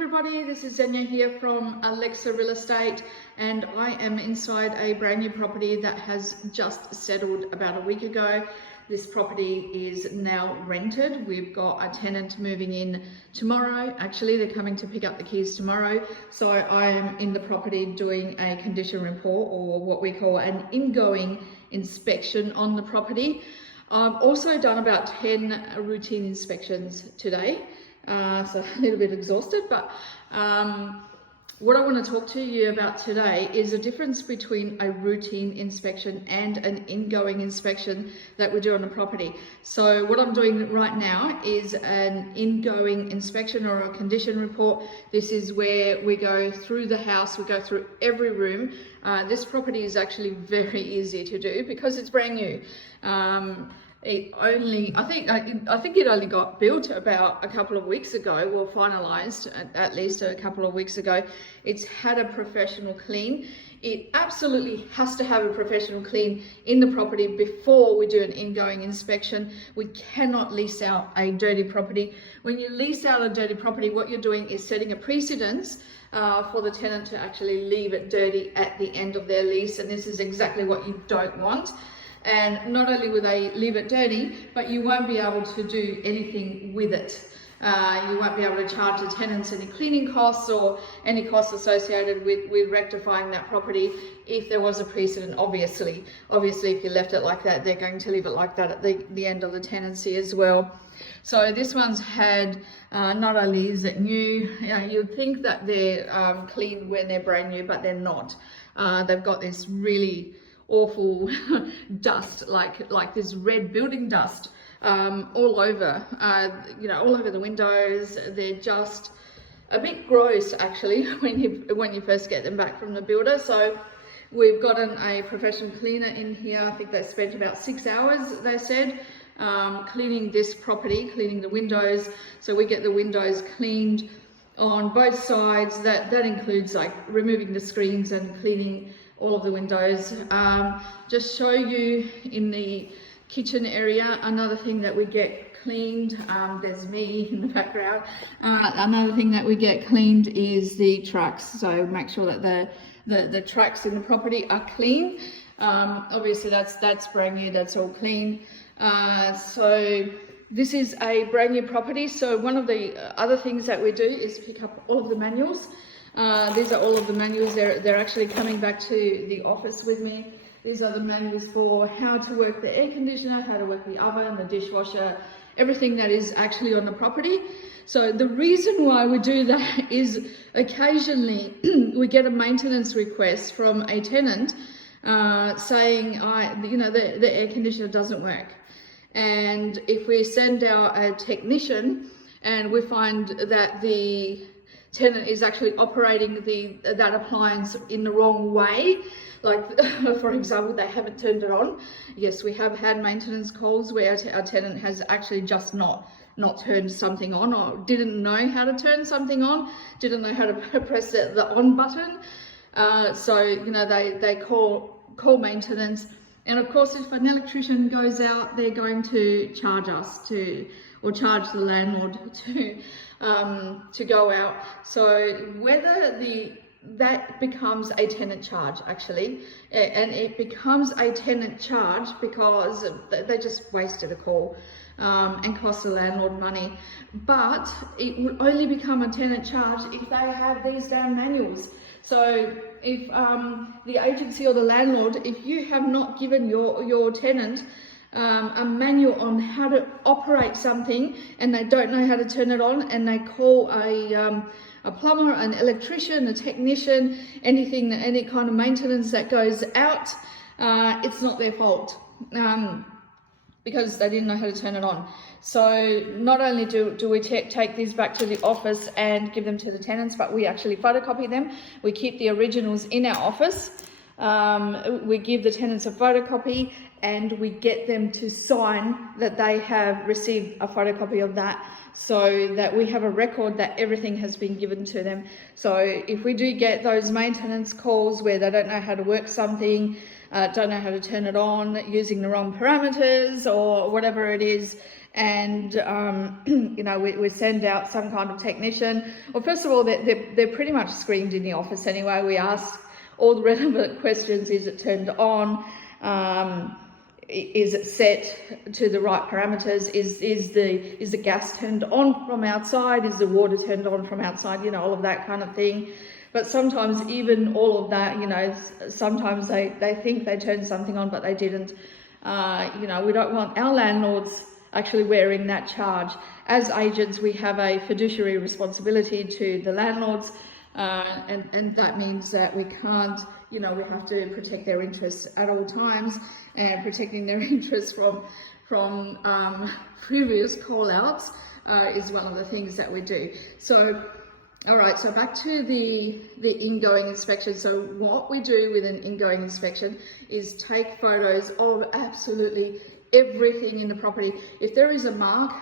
everybody, this is Xenia here from Alexa Real Estate, and I am inside a brand new property that has just settled about a week ago. This property is now rented. We've got a tenant moving in tomorrow. Actually, they're coming to pick up the keys tomorrow. So I am in the property doing a condition report, or what we call an ingoing inspection on the property. I've also done about 10 routine inspections today. So a little bit exhausted, but what I want to talk to you about today is the difference between a routine inspection and an ingoing inspection that we do on the property. So what I'm doing right now is an ingoing inspection or a condition report. This is where we go through the house, we go through every room. This property is actually very easy to do because it's brand new. I think it only got built about a couple of weeks ago, or finalized at least a couple of weeks ago. It's had a professional clean. It absolutely has to have a professional clean in the property before we do an ingoing inspection. We cannot lease out a dirty property. When you lease out a dirty property, what you're doing is setting a precedence for the tenant to actually leave it dirty at the end of their lease, and this is exactly what you don't want. And not only will they leave it dirty, but you won't be able to do anything with it. You won't be able to charge the tenants any cleaning costs or any costs associated with rectifying that property if there was a precedent. Obviously, if you left it like that, they're going to leave it like that at the end of the tenancy as well. So this one's had, not only is it new, you'd think that they're clean when they're brand new, but they're not. They've got this really awful dust, like this red building dust all over, all over the windows. They're just a bit gross actually when you first get them back from the builder. So we've gotten a professional cleaner in here. I think they spent about 6 hours, they said, cleaning this property, cleaning the windows. So we get the windows cleaned on both sides. That includes like removing the screens and cleaning all of the windows. Just show you in the kitchen area, another thing that we get cleaned, there's me in the background. Another thing that we get cleaned is the tracks. So make sure that the tracks in the property are clean. Obviously that's brand new, that's all clean. So this is a brand new property. So one of the other things that we do is pick up all of the manuals. These are all of the manuals. They're actually coming back to the office with me. These are the manuals for how to work the air conditioner, how to work the oven, the dishwasher, everything that is actually on the property. So the reason why we do that is occasionally we get a maintenance request from a tenant saying, the air conditioner doesn't work. And if we send out a technician and we find that the tenant is actually operating that appliance in the wrong way, like for example, they haven't turned it on. Yes, we have had maintenance calls where our tenant has actually just not turned something on, or didn't know how to turn something on, didn't know how to press the on button. So they call maintenance, and of course if an electrician goes out, they're going to charge us or charge the landlord to go out. So whether that becomes a tenant charge actually, and it becomes a tenant charge because they just wasted a call and cost the landlord money. But it would only become a tenant charge if they have these damn manuals. So if the agency or the landlord, if you have not given your tenant a manual on how to operate something, and they don't know how to turn it on, and they call a plumber, an electrician, a technician, any kind of maintenance that goes out, it's not their fault, because they didn't know how to turn it on. So not only do we take these back to the office and give them to the tenants, but we actually photocopy them. We keep the originals in our office. We give the tenants a photocopy, and we get them to sign that they have received a photocopy of that, so that we have a record that everything has been given to them. So if we do get those maintenance calls where they don't know how to work something, don't know how to turn it on, using the wrong parameters or whatever it is, and you know, we send out some kind of technician. Well, first of all, they're pretty much screened in the office anyway. We ask all the relevant questions. Is it turned on? Is it set to the right parameters? Is the gas turned on from outside? Is the water turned on from outside? You know, all of that kind of thing. But sometimes even all of that, you know, sometimes they think they turned something on, but they didn't. You know, we don't want our landlords actually wearing that charge. As agents, we have a fiduciary responsibility to the landlords, and that means that we can't, you know, we have to protect their interests at all times, and protecting their interests from previous call-outs is one of the things that we do. So, all right, so back to the ingoing inspection. So what we do with an ingoing inspection is take photos of absolutely everything in the property. If there was a mark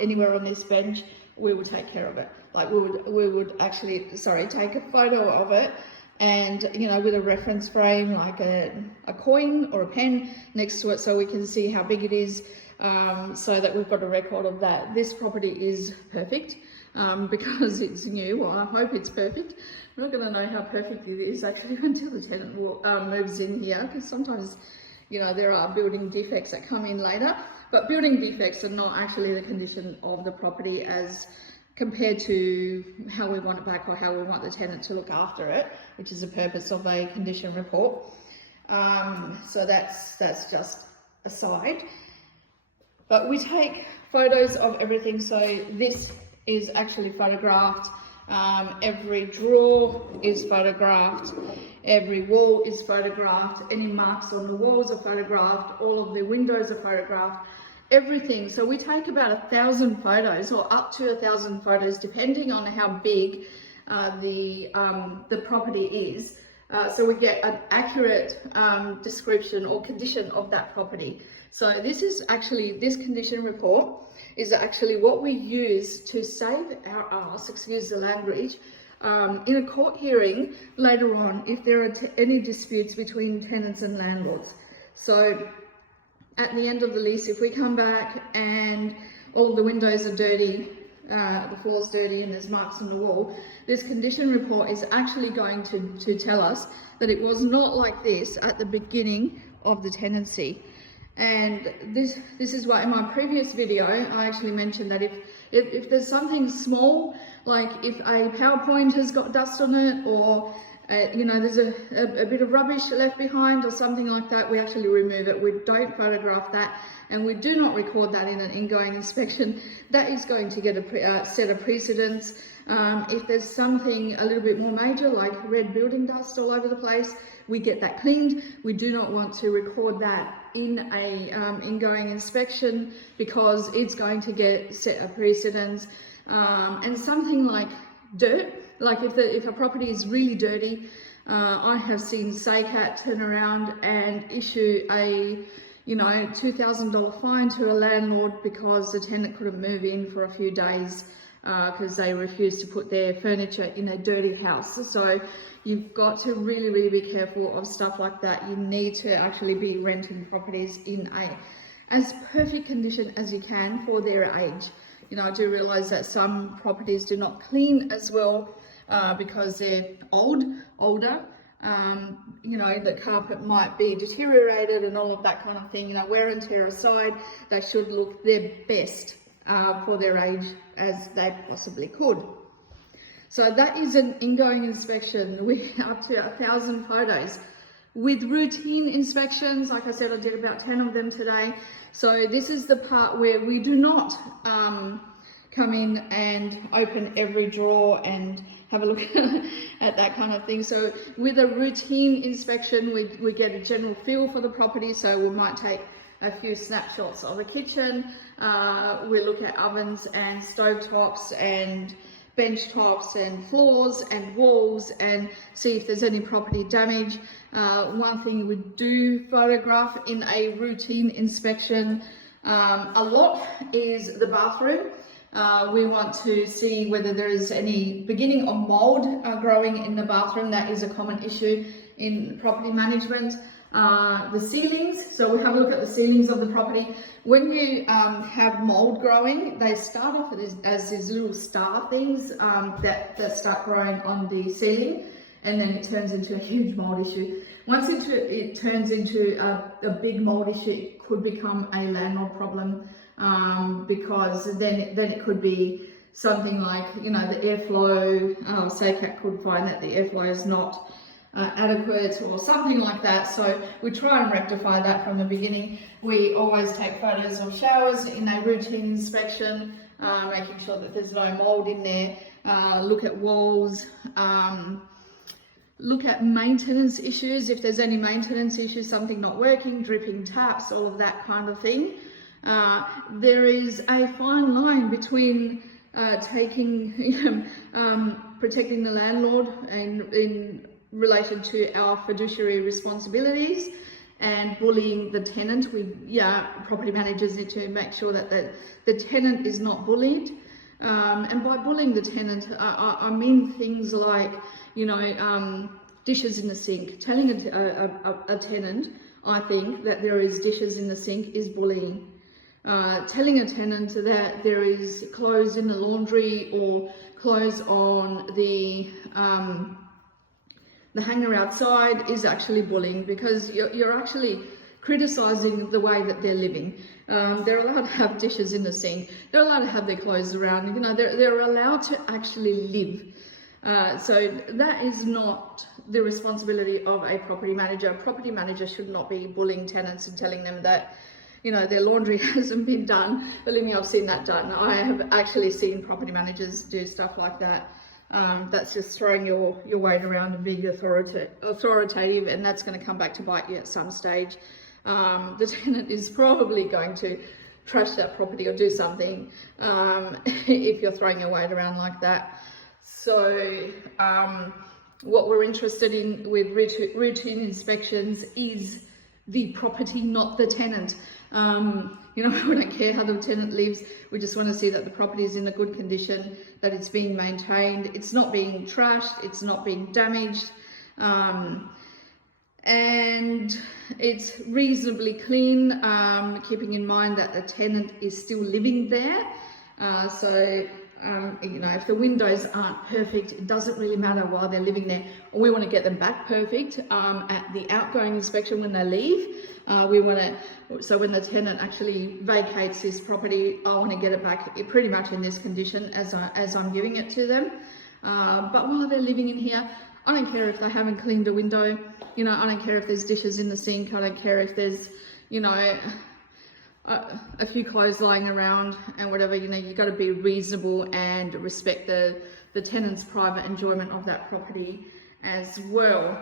anywhere on this bench, we would take care of it. Like we would actually, take a photo of it, and, you know, with a reference frame, like a coin or a pen next to it, so we can see how big it is, so that we've got a record of that. This property is perfect, because it's new. Well, I hope it's perfect. I'm not going to know how perfect it is actually until the tenant moves in here, because sometimes, you know, there are building defects that come in later, but building defects are not actually the condition of the property as compared to how we want it back or how we want the tenant to look after it, which is the purpose of a condition report. So that's just a side. But we take photos of everything. So this is actually photographed. Every drawer is photographed. Every wall is photographed. Any marks on the walls are photographed. All of the windows are photographed. Everything. So we take about 1,000 photos, or up to 1,000 photos, depending on how big the property is. So we get an accurate description or condition of that property. So this condition report is actually what we use to save our ass, excuse the language, in a court hearing later on if there are any disputes between tenants and landlords. So at the end of the lease, if we come back and all the windows are dirty, the floor's dirty and there's marks on the wall, this condition report is actually going to tell us that it was not like this at the beginning of the tenancy. And this is why in my previous video I actually mentioned that if there's something small, like if a PowerPoint has got dust on it, or you know, there's a bit of rubbish left behind or something like that, we actually remove it. We don't photograph that, and we do not record that in an ingoing inspection. That is going to get a set of precedents. If there's something a little bit more major, like red building dust all over the place, we get that cleaned. We do not want to record that in a ingoing inspection, because it's going to get set a precedents. And something like dirt, like if a property is really dirty, I have seen SACAT turn around and issue a $2,000 fine to a landlord because the tenant couldn't move in for a few days because they refused to put their furniture in a dirty house. So you've got to really, really be careful of stuff like that. You need to actually be renting properties in as perfect condition as you can for their age. You know, I do realise that some properties do not clean as well because they're older. You know, the carpet might be deteriorated and all of that kind of thing. You know, wear and tear aside, they should look their best for their age as they possibly could. So that is an ingoing inspection with up to 1,000 photos. With routine inspections, like I said, I did about 10 of them today. So this is the part where we do not come in and open every drawer and have a look at that kind of thing. So with a routine inspection, we get a general feel for the property. So we might take a few snapshots of the kitchen. We look at ovens and stovetops and bench tops and floors and walls and see if there's any property damage. One thing we do photograph in a routine inspection a lot is the bathroom. We want to see whether there is any beginning of mold growing in the bathroom. That is a common issue in property management. The ceilings, so we have a look at the ceilings of the property. When you have mold growing, they start off as these little star things that start growing on the ceiling, and then it turns into a huge mold issue. Once it turns into a big mold issue, it could become a landlord problem, because then it could be something like, you know, the airflow, SACAT could find that the airflow is not adequate or something like that. So we try and rectify that from the beginning. We always take photos of showers in a routine inspection, making sure that there's no mold in there. Look at walls, look at maintenance issues. If there's any maintenance issues, something not working, dripping taps, all of that kind of thing. There is a fine line between protecting the landlord in relation to our fiduciary responsibilities and bullying the tenant. Property managers need to make sure that the tenant is not bullied. And by bullying the tenant, I mean things like, you know, dishes in the sink. Telling a tenant, I think, that there is dishes in the sink is bullying. Telling a tenant that there is clothes in the laundry or clothes on the hanger outside is actually bullying, because you're actually criticizing the way that they're living. They're allowed to have dishes in the sink. They're allowed to have their clothes around. You know, they're allowed to actually live. So that is not the responsibility of a property manager. A property manager should not be bullying tenants and telling them that, you know, their laundry hasn't been done. Believe me, I've seen that done. I have actually seen property managers do stuff like that. That's just throwing your weight around and being authoritative, and that's going to come back to bite you at some stage. The tenant is probably going to trash that property or do something if you're throwing your weight around like that. So what we're interested in with routine inspections is the property, not the tenant. You know, we don't care how the tenant lives. We just want to see that the property is in a good condition, that it's being maintained, it's not being trashed, it's not being damaged, and it's reasonably clean, keeping in mind that the tenant is still living there. You know, if the windows aren't perfect, it doesn't really matter while they're living there. We want to get them back perfect at the outgoing inspection when they leave. So when the tenant actually vacates this property, I want to get it back pretty much in this condition as I'm giving it to them. But while they're living in here, I don't care if they haven't cleaned a window. You know, I don't care if there's dishes in the sink. I don't care if there's, you know, a few clothes lying around and whatever. You know, you've got to be reasonable and respect the tenant's private enjoyment of that property as well.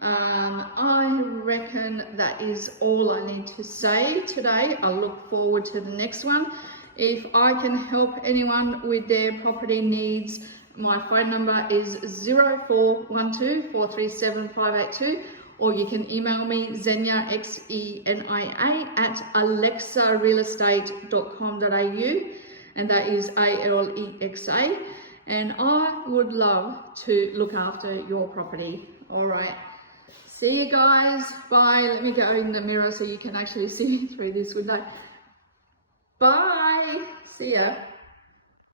I reckon that is all I need to say today. I look forward to the next one. If I can help anyone with their property needs, my phone number is 0412 437 582. Or you can email me, Xenia, Xenia, at alexarealestate.com.au, and that is ALEXA, and I would love to look after your property. All right, see you guys, bye. Let me go in the mirror so you can actually see through this window. Bye, see ya.